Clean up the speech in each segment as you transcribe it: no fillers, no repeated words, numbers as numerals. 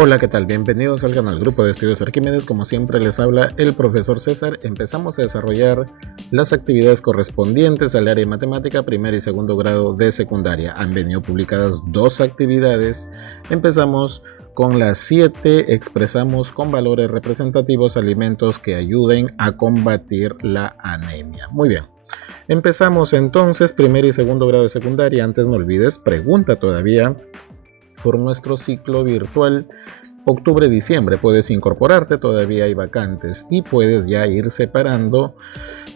Hola, ¿qué tal? Bienvenidos al canal Grupo de Estudios Arquímedes. Como siempre les habla el profesor César. Empezamos a desarrollar las actividades correspondientes al área de matemática, primer y segundo grado de secundaria. Han venido publicadas dos actividades. Empezamos con las 7, expresamos con valores representativos alimentos que ayuden a combatir la anemia. Muy bien. Empezamos entonces primer y segundo grado de secundaria. Antes no olvides, pregunta todavía por nuestro ciclo virtual octubre-diciembre. Puedes incorporarte, todavía hay vacantes y puedes ya ir separando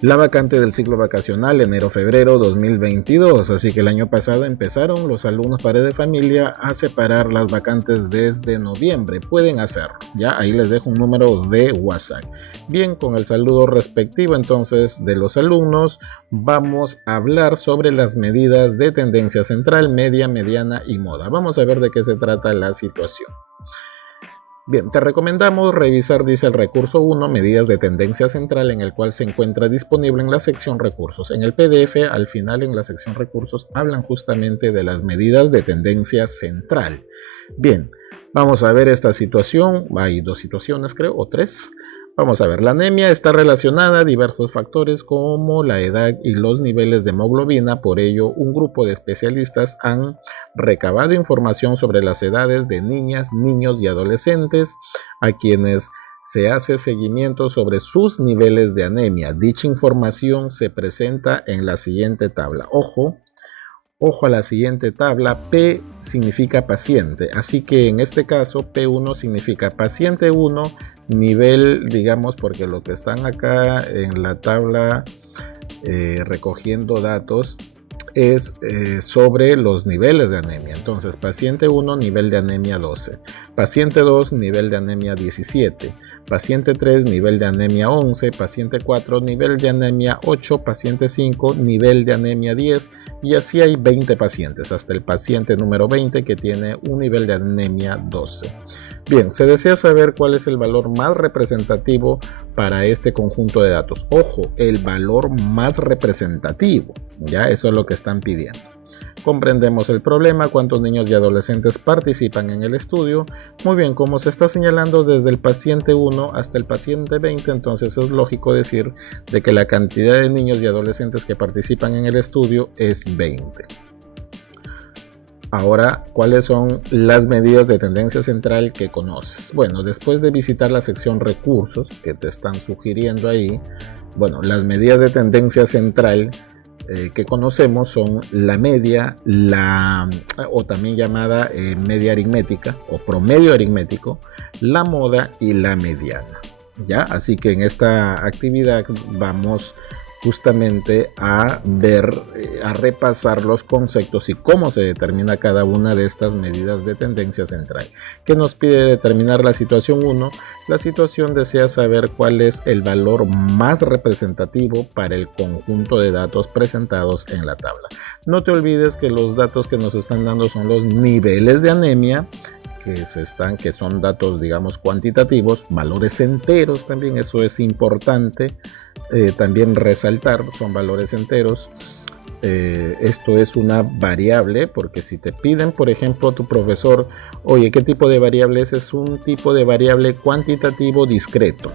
la vacante del ciclo vacacional enero-febrero 2022. Así que el año pasado empezaron los alumnos padres de familia a separar las vacantes desde noviembre. Pueden hacerlo, ya ahí les dejo un número de WhatsApp. Bien, con el saludo respectivo entonces de los alumnos, vamos a hablar sobre las medidas de tendencia central, media, mediana y moda. Vamos a ver de qué se trata la situación. Bien, te recomendamos revisar, dice el recurso 1, medidas de tendencia central, en el cual se encuentra disponible en la sección recursos. En el PDF, al final en la sección recursos, hablan justamente de las medidas de tendencia central. Bien, vamos a ver esta situación. Hay dos situaciones, creo, o tres. Vamos a ver, la anemia está relacionada a diversos factores como la edad y los niveles de hemoglobina. Por ello, un grupo de especialistas han recabado información sobre las edades de niñas, niños y adolescentes a quienes se hace seguimiento sobre sus niveles de anemia. Dicha información se presenta en la siguiente tabla. Ojo a la siguiente tabla. P significa paciente, así que en este caso P1 significa paciente 1, nivel, digamos, porque lo que están acá en la tabla recogiendo datos es sobre los niveles de anemia. Entonces, paciente 1, nivel de anemia 12, paciente 2, nivel de anemia 17, paciente 3, nivel de anemia 11, paciente 4, nivel de anemia 8, paciente 5, nivel de anemia 10, y así hay 20 pacientes, hasta el paciente número 20 que tiene un nivel de anemia 12. Bien, se desea saber cuál es el valor más representativo para este conjunto de datos. Ojo, el valor más representativo, ya eso es lo que están pidiendo. Comprendemos el problema, cuántos niños y adolescentes participan en el estudio. Muy bien, como se está señalando desde el paciente 1 hasta el paciente 20, entonces es lógico decir de que la cantidad de niños y adolescentes que participan en el estudio es 20. Ahora, ¿cuáles son las medidas de tendencia central que conoces? Bueno, después de visitar la sección recursos que te están sugiriendo ahí, bueno, las medidas de tendencia central que conocemos son la media, o también llamada media aritmética o promedio aritmético, la moda y la mediana. ¿Ya? Así que en esta actividad vamos justamente a ver, a repasar los conceptos y cómo se determina cada una de estas medidas de tendencia central. ¿Qué nos pide determinar la situación 1? La situación desea saber cuál es el valor más representativo para el conjunto de datos presentados en la tabla. No te olvides que los datos que nos están dando son los niveles de anemia, que son datos, digamos, cuantitativos, valores enteros también, eso es importante también resaltar, son valores enteros. Esto es una variable, porque si te piden, por ejemplo, a tu profesor, oye, ¿qué tipo de variable es? Es un tipo de variable cuantitativo discreto,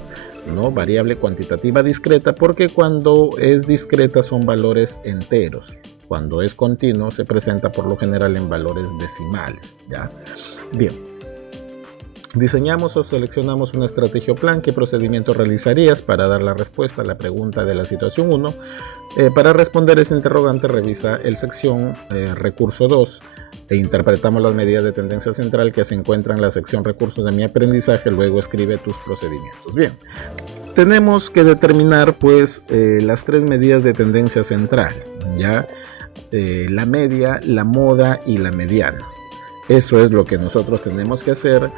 ¿no? Variable cuantitativa discreta, porque cuando es discreta son valores enteros. Cuando es continuo se presenta por lo general en valores decimales, ¿ya? Bien. Diseñamos o seleccionamos una estrategia o plan. ¿Qué procedimiento realizarías para dar la respuesta a la pregunta de la situación 1? Para responder ese interrogante, revisa el sección recurso 2 e interpretamos las medidas de tendencia central que se encuentran en la sección recursos de mi aprendizaje. Luego escribe tus procedimientos. Bien, tenemos que determinar pues las tres medidas de tendencia central, ¿ya? La media, la moda y la mediana. Eso es lo que nosotros tenemos que hacer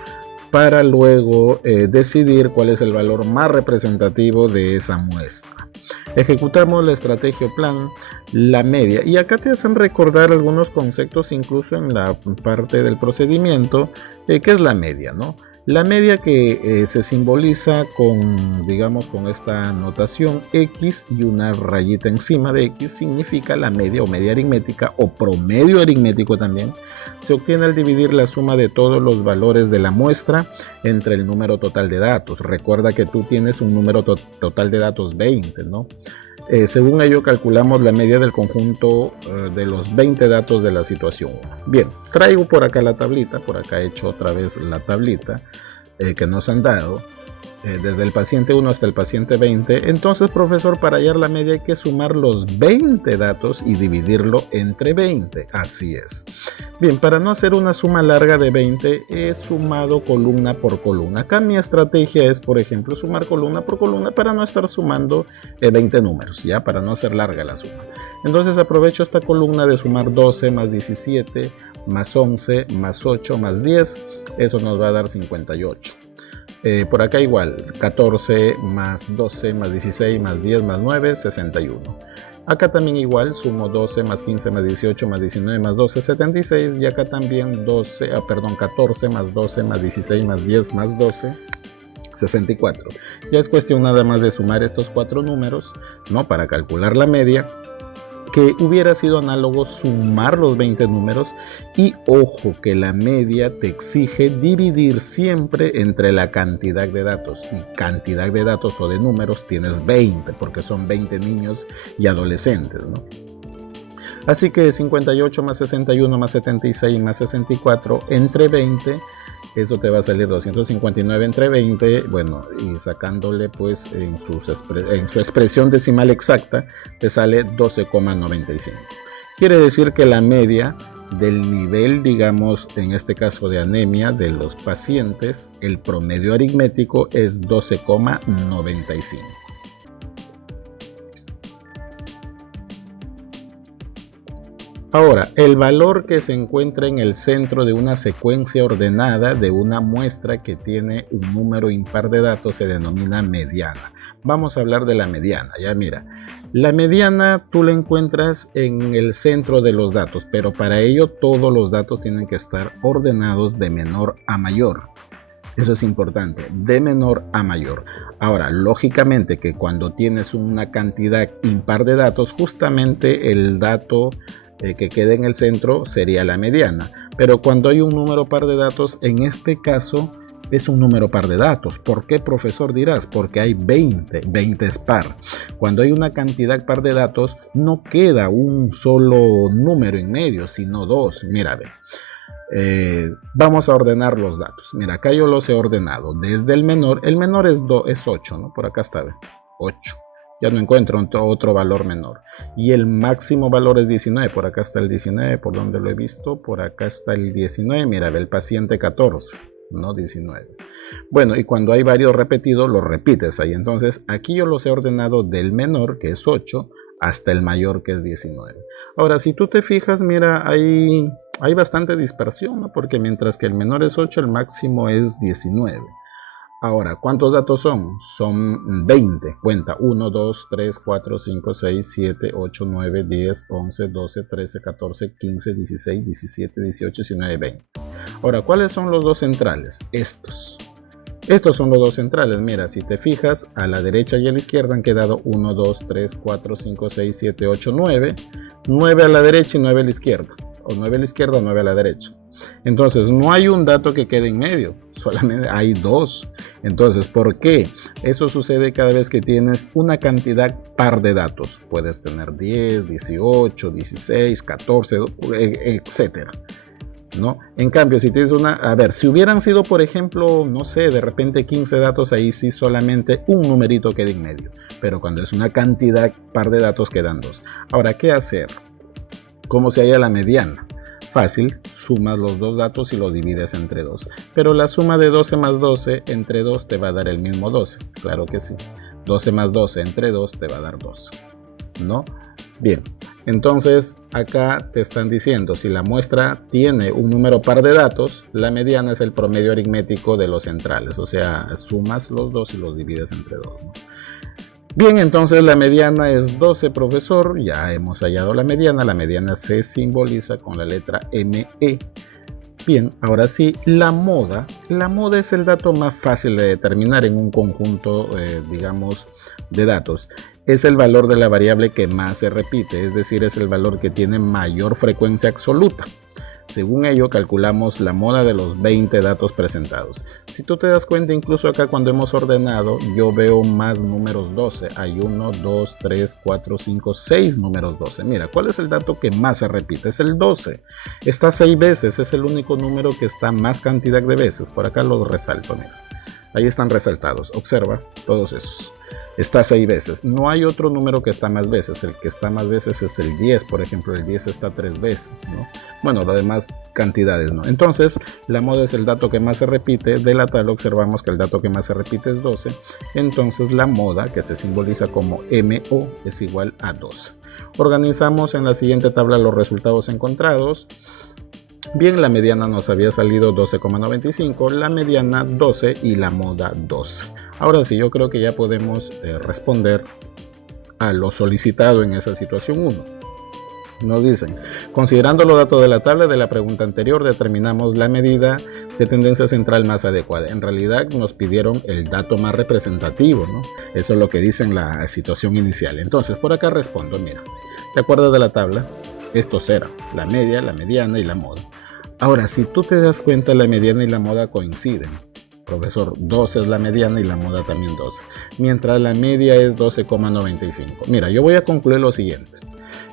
para luego decidir cuál es el valor más representativo de esa muestra. Ejecutamos la estrategia o plan, la media, y acá te hacen recordar algunos conceptos incluso en la parte del procedimiento, que es la media, ¿no? La media que se simboliza con, digamos, con esta notación X y una rayita encima de X significa la media o media aritmética o promedio aritmético también. Se obtiene al dividir la suma de todos los valores de la muestra entre el número total de datos. Recuerda que tú tienes un número total de datos 20, ¿no? Según ello calculamos la media del conjunto de los 20 datos de la situación 1. Bien, traigo por acá la tablita, por acá he hecho otra vez la tablita que nos han dado. Desde el paciente 1 hasta el paciente 20. Entonces, profesor, para hallar la media hay que sumar los 20 datos y dividirlo entre 20. Así es. Bien, para no hacer una suma larga de 20, he sumado columna por columna. Acá mi estrategia es, por ejemplo, sumar columna por columna para no estar sumando 20 números, ya, para no hacer larga la suma. Entonces aprovecho esta columna de sumar 12 más 17 más 11 más 8 más 10. Eso nos va a dar 58. Por acá igual, 14 más 12 más 16 más 10 más 9, 61. Acá también igual, sumo 12 más 15 más 18 más 19 más 12, 76. Y acá también 14 más 12 más 16 más 10 más 12, 64. Ya es cuestión nada más de sumar estos 4 números, ¿no? Para calcular la media, que hubiera sido análogo sumar los 20 números. Y ojo que la media te exige dividir siempre entre la cantidad de datos, y cantidad de datos o de números tienes 20 porque son 20 niños y adolescentes, ¿no? Así que 58 más 61 más 76 más 64 entre 20, eso te va a salir 259 entre 20, bueno, y sacándole pues en su expresión decimal exacta, te sale 12,95. Quiere decir que la media del nivel, digamos, en este caso de anemia de los pacientes, el promedio aritmético es 12,95. Ahora, el valor que se encuentra en el centro de una secuencia ordenada de una muestra que tiene un número impar de datos se denomina mediana. Vamos a hablar de la mediana. Ya mira, la mediana tú la encuentras en el centro de los datos, pero para ello todos los datos tienen que estar ordenados de menor a mayor. Eso es importante, de menor a mayor. Ahora, lógicamente que cuando tienes una cantidad impar de datos, justamente el dato que quede en el centro sería la mediana. Pero cuando hay un número par de datos, en este caso es un número par de datos. ¿Por qué, profesor? Dirás, porque hay 20 es par. Cuando hay una cantidad par de datos, no queda un solo número en medio, sino dos. Mira, vamos a ordenar los datos. Mira, acá yo los he ordenado desde el menor es 8, ¿no? Por acá está, 8. Ya no encuentro otro valor menor. Y el máximo valor es 19. Por acá está el 19. ¿Por donde lo he visto? Por acá está el 19. Mira, el paciente 14, no 19. Bueno, y cuando hay varios repetidos, los repites ahí. Entonces, aquí yo los he ordenado del menor, que es 8, hasta el mayor, que es 19. Ahora, si tú te fijas, mira, hay bastante dispersión, ¿no? Porque mientras que el menor es 8, el máximo es 19. Ahora, ¿cuántos datos son? Son 20. Cuenta 1, 2, 3, 4, 5, 6, 7, 8, 9, 10, 11, 12, 13, 14, 15, 16, 17, 18, 19, 20. Ahora, ¿cuáles son los dos centrales? Estos son los dos centrales. Mira, si te fijas, a la derecha y a la izquierda han quedado 1, 2, 3, 4, 5, 6, 7, 8, 9. 9 a la derecha y 9 a la izquierda. O 9 a la izquierda, 9 a la derecha. Entonces, no hay un dato que quede en medio, solamente hay dos. Entonces, ¿por qué? Eso sucede cada vez que tienes una cantidad par de datos. Puedes tener 10, 18, 16, 14, etcétera, ¿no? En cambio, si tienes si hubieran sido, por ejemplo, no sé, de repente 15 datos, ahí sí solamente un numerito queda en medio. Pero cuando es una cantidad par de datos, quedan dos. Ahora, ¿qué hacer? ¿Cómo se halla la mediana? Fácil, sumas los dos datos y lo divides entre 2. Pero la suma de 12 más 12 entre 2 te va a dar el mismo 12. Claro que sí. 12 más 12 entre 2 te va a dar 12. ¿No? Bien, entonces acá te están diciendo, si la muestra tiene un número par de datos, la mediana es el promedio aritmético de los centrales. O sea, sumas los dos y los divides entre 2, ¿no? Bien, entonces la mediana es 12, profesor. Ya hemos hallado la mediana. La mediana se simboliza con la letra ME. Bien, ahora sí, la moda. La moda es el dato más fácil de determinar en un conjunto, digamos, de datos. Es el valor de la variable que más se repite, es decir, es el valor que tiene mayor frecuencia absoluta. Según ello, calculamos la moda de los 20 datos presentados. Si tú te das cuenta, incluso acá cuando hemos ordenado, yo veo más números 12. Hay 1, 2, 3, 4, 5, 6 números 12. Mira, ¿cuál es el dato que más se repite? Es el 12. Está 6 veces, es el único número que está más cantidad de veces. Por acá los resalto, mira. Ahí están resaltados. Observa todos esos. Está 6 veces. No hay otro número que está más veces. El que está más veces es el 10, por ejemplo. El 10 está 3 veces, ¿no? Bueno, lo demás cantidades, ¿no? Entonces, la moda es el dato que más se repite. De la tabla observamos que el dato que más se repite es 12. Entonces, la moda, que se simboliza como MO, es igual a 12. Organizamos en la siguiente tabla los resultados encontrados. Bien, la mediana nos había salido 12,95, la mediana 12 y la moda 12. Ahora sí, yo creo que ya podemos responder a lo solicitado en esa situación 1. Nos dicen, considerando los datos de la tabla de la pregunta anterior, determinamos la medida de tendencia central más adecuada. En realidad nos pidieron el dato más representativo, ¿no? Eso es lo que dice en la situación inicial. Entonces, por acá respondo, mira, de acuerdo de la tabla, estos eran la media, la mediana y la moda. Ahora, si tú te das cuenta, la mediana y la moda coinciden. Profesor, 12 es la mediana y la moda también 12. Mientras la media es 12,95. Mira, yo voy a concluir lo siguiente.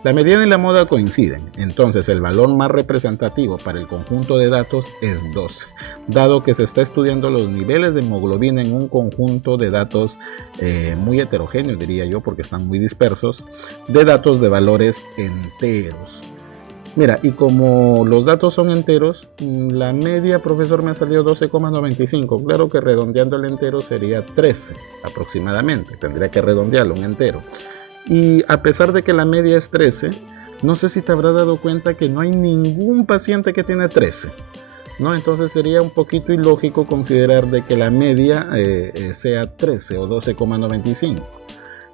La mediana y la moda coinciden. Entonces, el valor más representativo para el conjunto de datos es 12. Dado que se está estudiando los niveles de hemoglobina en un conjunto de datos muy heterogéneos, diría yo, porque están muy dispersos, de datos de valores enteros. Mira, y como los datos son enteros, la media, profesor, me ha salido 12,95. Claro que redondeando el entero sería 13 aproximadamente. Tendría que redondearlo un entero. Y a pesar de que la media es 13, no sé si te habrás dado cuenta que no hay ningún paciente que tiene 13, ¿no? Entonces sería un poquito ilógico considerar de que la media sea 13 o 12,95.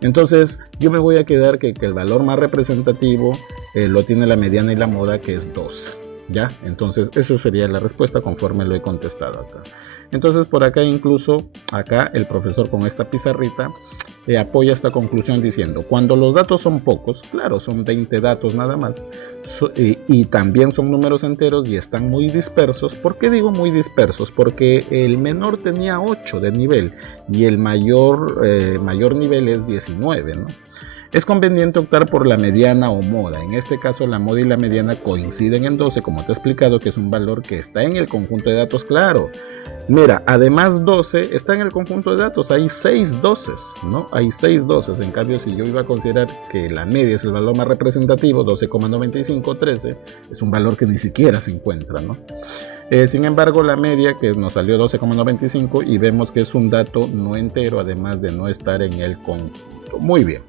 Entonces yo me voy a quedar que el valor más representativo lo tiene la mediana y la moda, que es 12. ¿Ya? Entonces esa sería la respuesta conforme lo he contestado acá. Entonces por acá, incluso acá el profesor con esta pizarrita apoya esta conclusión diciendo, cuando los datos son pocos, claro, son 20 datos nada más, y también son números enteros y están muy dispersos. ¿Por qué digo muy dispersos? Porque el menor tenía 8 de nivel y el mayor nivel es 19, ¿no? Es conveniente optar por la mediana o moda. En este caso, la moda y la mediana coinciden en 12, como te he explicado, que es un valor que está en el conjunto de datos, claro. Mira, además 12 está en el conjunto de datos, hay 6 doces, ¿no? Hay 6 doces. En cambio, si yo iba a considerar que la media es el valor más representativo, 12,95, 13, es un valor que ni siquiera se encuentra, ¿no? Sin embargo, la media, que nos salió 12,95, y vemos que es un dato no entero, además de no estar en el conjunto. Muy bien.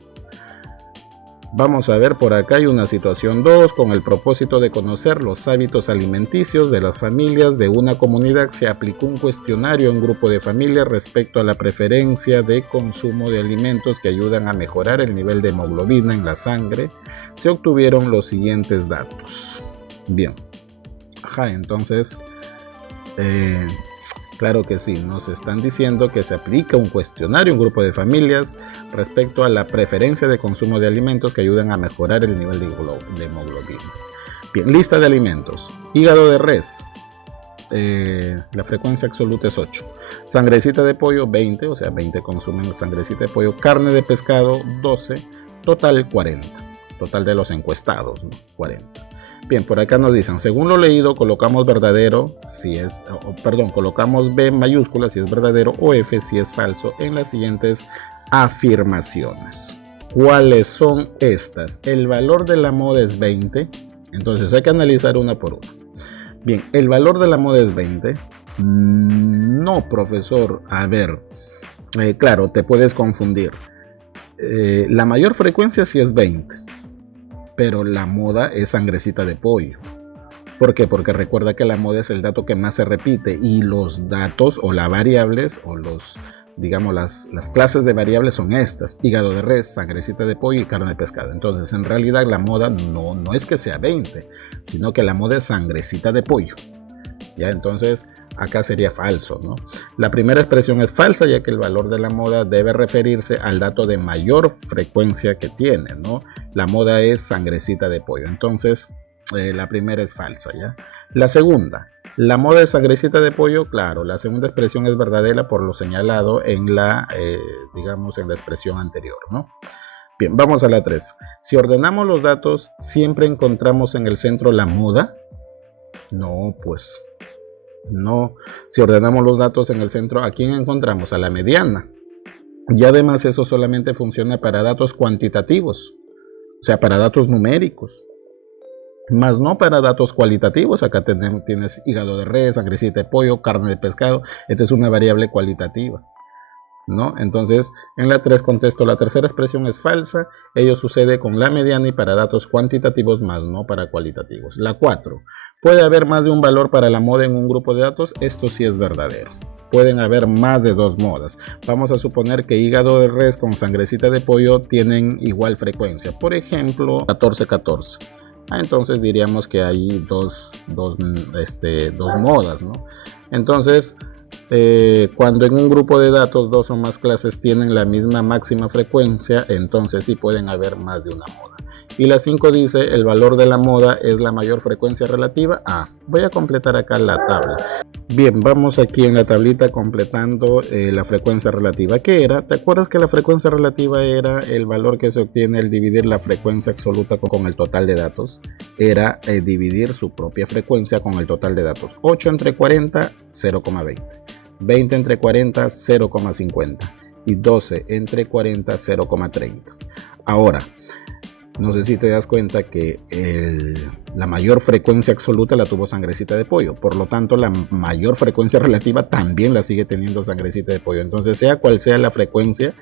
Vamos a ver, por acá hay una situación 2. Con el propósito de conocer los hábitos alimenticios de las familias de una comunidad, se aplicó un cuestionario a un grupo de familias respecto a la preferencia de consumo de alimentos que ayudan a mejorar el nivel de hemoglobina en la sangre. Se obtuvieron los siguientes datos. Bien. Entonces, claro que sí, nos están diciendo que se aplica un cuestionario a un grupo de familias respecto a la preferencia de consumo de alimentos que ayudan a mejorar el nivel de hemoglobina. Bien, lista de alimentos. Hígado de res, la frecuencia absoluta es 8. Sangrecita de pollo, 20, o sea, 20 consumen sangrecita de pollo. Carne de pescado, 12. Total, 40. Total de los encuestados, ¿no? 40. Bien, por acá nos dicen, según lo leído, colocamos verdadero si es, colocamos B mayúscula si es verdadero o F si es falso en las siguientes afirmaciones. ¿Cuáles son estas? El valor de la moda es 20, entonces hay que analizar una por una. Bien, el valor de la moda es 20. No, profesor, a ver, claro, te puedes confundir. La mayor frecuencia sí es 20. Pero la moda es sangrecita de pollo. ¿Por qué? Porque recuerda que la moda es el dato que más se repite y los datos o las variables o las clases de variables son estas: hígado de res, sangrecita de pollo y carne de pescado. Entonces, en realidad la moda no es que sea 20, sino que la moda es sangrecita de pollo. Ya, entonces acá sería falso, ¿no? La primera expresión es falsa, ya que el valor de la moda debe referirse al dato de mayor frecuencia que tiene, ¿no? La moda es sangrecita de pollo, entonces la primera es falsa, ¿ya? La segunda, la moda es sangrecita de pollo, claro, la segunda expresión es verdadera por lo señalado en la, digamos, en la expresión anterior, ¿no? Bien, vamos a la 3. Si ordenamos los datos, ¿siempre encontramos en el centro la moda? No, pues no. Si ordenamos los datos en el centro, ¿a quién encontramos? A la mediana. Y además eso solamente funciona para datos cuantitativos, o sea, para datos numéricos, más no para datos cualitativos. Acá tienes hígado de res, sangrecita de pollo, carne de pescado. Esta es una variable cualitativa, ¿no? Entonces, en la 3 contesto, la tercera expresión es falsa. Ello sucede con la mediana y para datos cuantitativos, más no para cualitativos. La 4. ¿Puede haber más de un valor para la moda en un grupo de datos? Esto sí es verdadero. Pueden haber más de 2 modas. Vamos a suponer que hígado de res con sangrecita de pollo tienen igual frecuencia. Por ejemplo, 14-14. Entonces diríamos que hay dos modas, ¿no? Entonces, cuando en un grupo de datos 2 o más clases tienen la misma máxima frecuencia, entonces sí pueden haber más de una moda. Y la 5 dice, el valor de la moda es la mayor frecuencia relativa a. Voy a completar acá la tabla. Bien, vamos aquí en la tablita completando la frecuencia relativa. ¿Qué era? ¿Te acuerdas que la frecuencia relativa era el valor que se obtiene al dividir la frecuencia absoluta con el total de datos? Era dividir su propia frecuencia con el total de datos. 8 entre 40, 0,20. 20 entre 40, 0,50. Y 12 entre 40, 0,30. Ahora, no sé si te das cuenta que la mayor frecuencia absoluta la tuvo sangrecita de pollo. Por lo tanto, la mayor frecuencia relativa también la sigue teniendo sangrecita de pollo. Entonces, sea cual sea la frecuencia,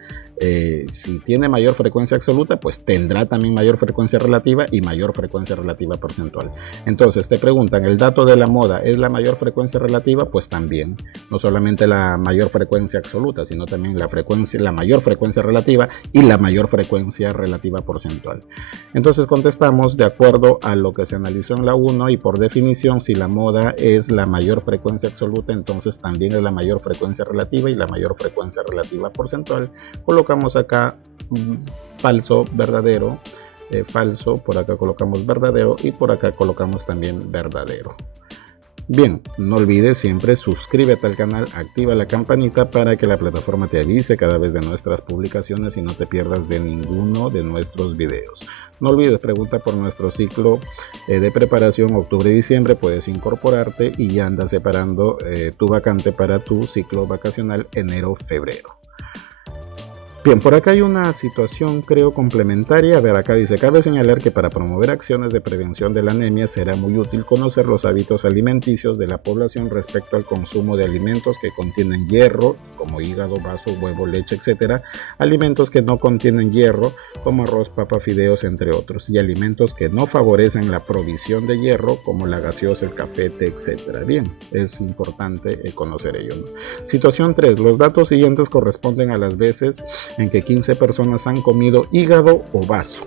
si tiene mayor frecuencia absoluta, pues tendrá también mayor frecuencia relativa y mayor frecuencia relativa porcentual. Entonces, te preguntan, ¿el dato de la moda es la mayor frecuencia relativa? Pues también. No solamente la mayor frecuencia absoluta, sino también la mayor frecuencia relativa y la mayor frecuencia relativa porcentual. Entonces contestamos de acuerdo a lo que se analizó en la 1 y por definición, si la moda es la mayor frecuencia absoluta, entonces también es la mayor frecuencia relativa y la mayor frecuencia relativa porcentual. Colocamos acá falso, verdadero, falso, por acá colocamos verdadero y por acá colocamos también verdadero. Bien, no olvides siempre suscríbete al canal, activa la campanita para que la plataforma te avise cada vez de nuestras publicaciones y no te pierdas de ninguno de nuestros videos. No olvides pregunta por nuestro ciclo de preparación octubre-diciembre, puedes incorporarte y ya andas separando tu vacante para tu ciclo vacacional enero-febrero. Bien, por acá hay una situación creo complementaria. A ver, acá dice, cabe señalar que para promover acciones de prevención de la anemia será muy útil conocer los hábitos alimenticios de la población respecto al consumo de alimentos que contienen hierro, como hígado, vaso, huevo, leche, etc. Alimentos que no contienen hierro, como arroz, papa, fideos, entre otros. Y alimentos que no favorecen la provisión de hierro, como la gaseosa, el café, té, etc. Bien, es importante conocer ello, ¿no? Situación 3. Los datos siguientes corresponden a las veces en que 15 personas han comido hígado o vaso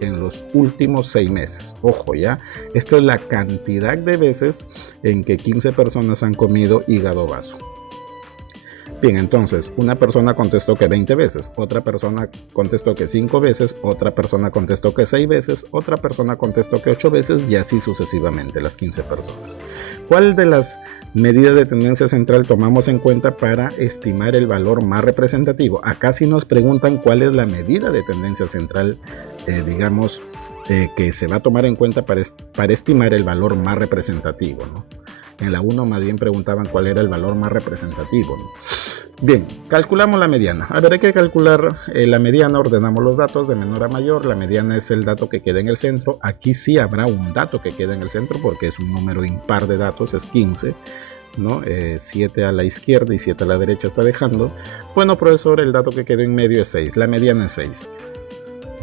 en los últimos 6 meses. Ojo, ya, esta es la cantidad de veces en que 15 personas han comido hígado o vaso. Bien, entonces, una persona contestó que 20 veces, otra persona contestó que 5 veces, otra persona contestó que 6 veces, otra persona contestó que 8 veces y así sucesivamente, las 15 personas. ¿Cuál de las medidas de tendencia central tomamos en cuenta para estimar el valor más representativo? Acá sí nos preguntan cuál es la medida de tendencia central, que se va a tomar en cuenta para estimar el valor más representativo, ¿no? En la 1 más bien preguntaban cuál era el valor más representativo, ¿no? Bien, calculamos la mediana. A ver, hay que calcular la mediana, ordenamos los datos de menor a mayor. La mediana es el dato que queda en el centro. Aquí sí habrá un dato que queda en el centro porque es un número impar de datos, es 15, ¿no? 7 a la izquierda y 7 a la derecha está dejando. Bueno, profesor, el dato que quedó en medio es 6, la mediana es 6.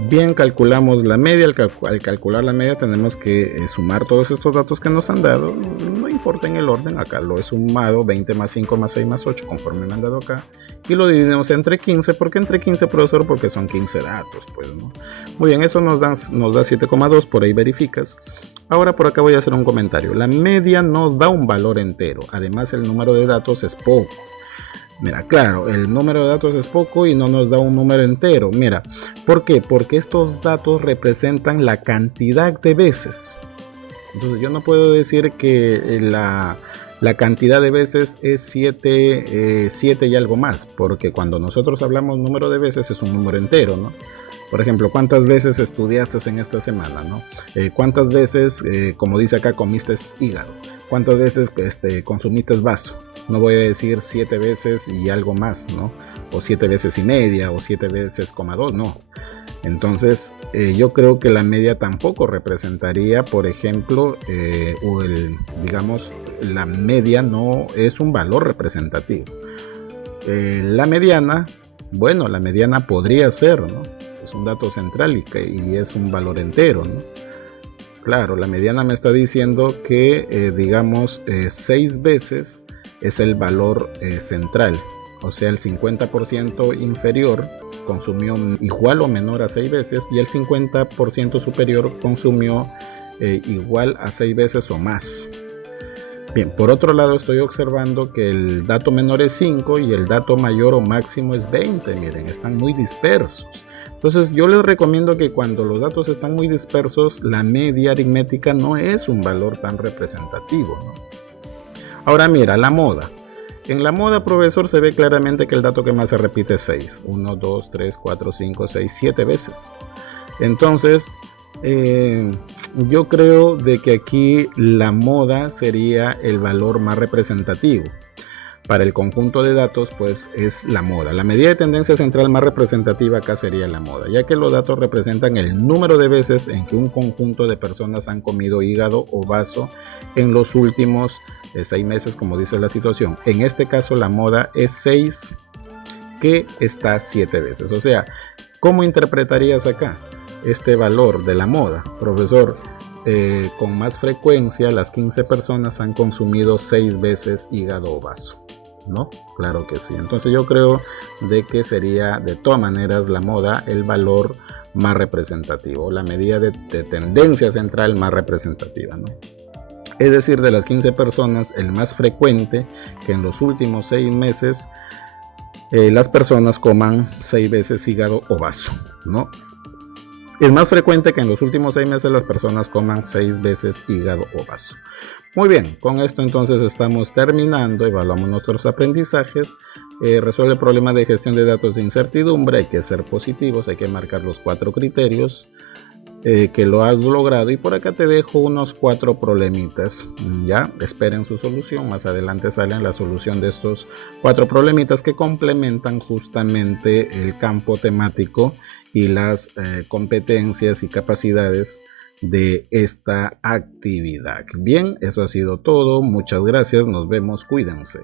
Bien, calculamos la media. Al calcular la media tenemos que sumar todos estos datos que nos han dado. No importa en el orden, acá lo he sumado, 20 más 5 más 6 más 8, conforme me han dado acá. Y lo dividimos entre 15. ¿Por qué entre 15, profesor? Porque son 15 datos, pues, ¿no? Muy bien, eso nos da 7,2, por ahí verificas. Ahora por acá voy a hacer un comentario. La media no da un valor entero. Además, el número de datos es poco. Mira, claro, el número de datos es poco y no nos da un número entero. Mira, ¿por qué? Porque estos datos representan la cantidad de veces. Entonces yo no puedo decir que la cantidad de veces es 7 y algo más, porque cuando nosotros hablamos número de veces es un número entero, ¿no? Por ejemplo, ¿cuántas veces estudiaste en esta semana, ¿no? ¿Cuántas veces, como dice acá, comiste hígado? ¿Cuántas veces consumiste vaso? No voy a decir 7 veces y algo más, ¿no? O 7 veces y media, o 7 veces, 2, no. Entonces, yo creo que la media tampoco representaría, por ejemplo, digamos, la media no es un valor representativo. La mediana, bueno, la mediana podría ser, ¿no? Es un dato central y es un valor entero, ¿no? Claro, la mediana me está diciendo que, digamos, 6 veces es el valor central. O sea, el 50% inferior consumió igual o menor a 6 veces y el 50% superior consumió igual a 6 veces o más. Bien, por otro lado estoy observando que el dato menor es 5 y el dato mayor o máximo es 20. Miren, están muy dispersos. Entonces yo les recomiendo que cuando los datos están muy dispersos, la media aritmética no es un valor tan representativo, ¿no? Ahora mira, la moda. En la moda, profesor, se ve claramente que el dato que más se repite es 6. 1, 2, 3, 4, 5, 6, 7 veces. Entonces, yo creo de que aquí la moda sería el valor más representativo. Para el conjunto de datos, pues es la moda. La medida de tendencia central más representativa acá sería la moda, ya que los datos representan el número de veces en que un conjunto de personas han comido hígado o vaso en los últimos 6 meses, como dice la situación. En este caso, la moda es 6, que está 7 veces. O sea, ¿cómo interpretarías acá este valor de la moda? Profesor, con más frecuencia, las 15 personas han consumido 6 veces hígado o vaso, ¿no? Claro que sí. Entonces yo creo de que sería de todas maneras la moda el valor más representativo, la medida de tendencia central más representativa, ¿no? Es decir, de las 15 personas, el más frecuente que en los últimos 6 meses las personas coman 6 veces hígado o vaso, ¿no? Es más frecuente que en los últimos 6 meses las personas coman 6 veces hígado o vaso. Muy bien, con esto entonces estamos terminando, evaluamos nuestros aprendizajes, resuelve el problema de gestión de datos de incertidumbre, hay que ser positivos, hay que marcar los 4 criterios que lo has logrado, y por acá te dejo unos 4 problemitas, ya, esperen su solución, más adelante salen la solución de estos 4 problemitas que complementan justamente el campo temático y las competencias y capacidades de esta actividad. Bien, eso ha sido todo. Muchas gracias. Nos vemos. Cuídense.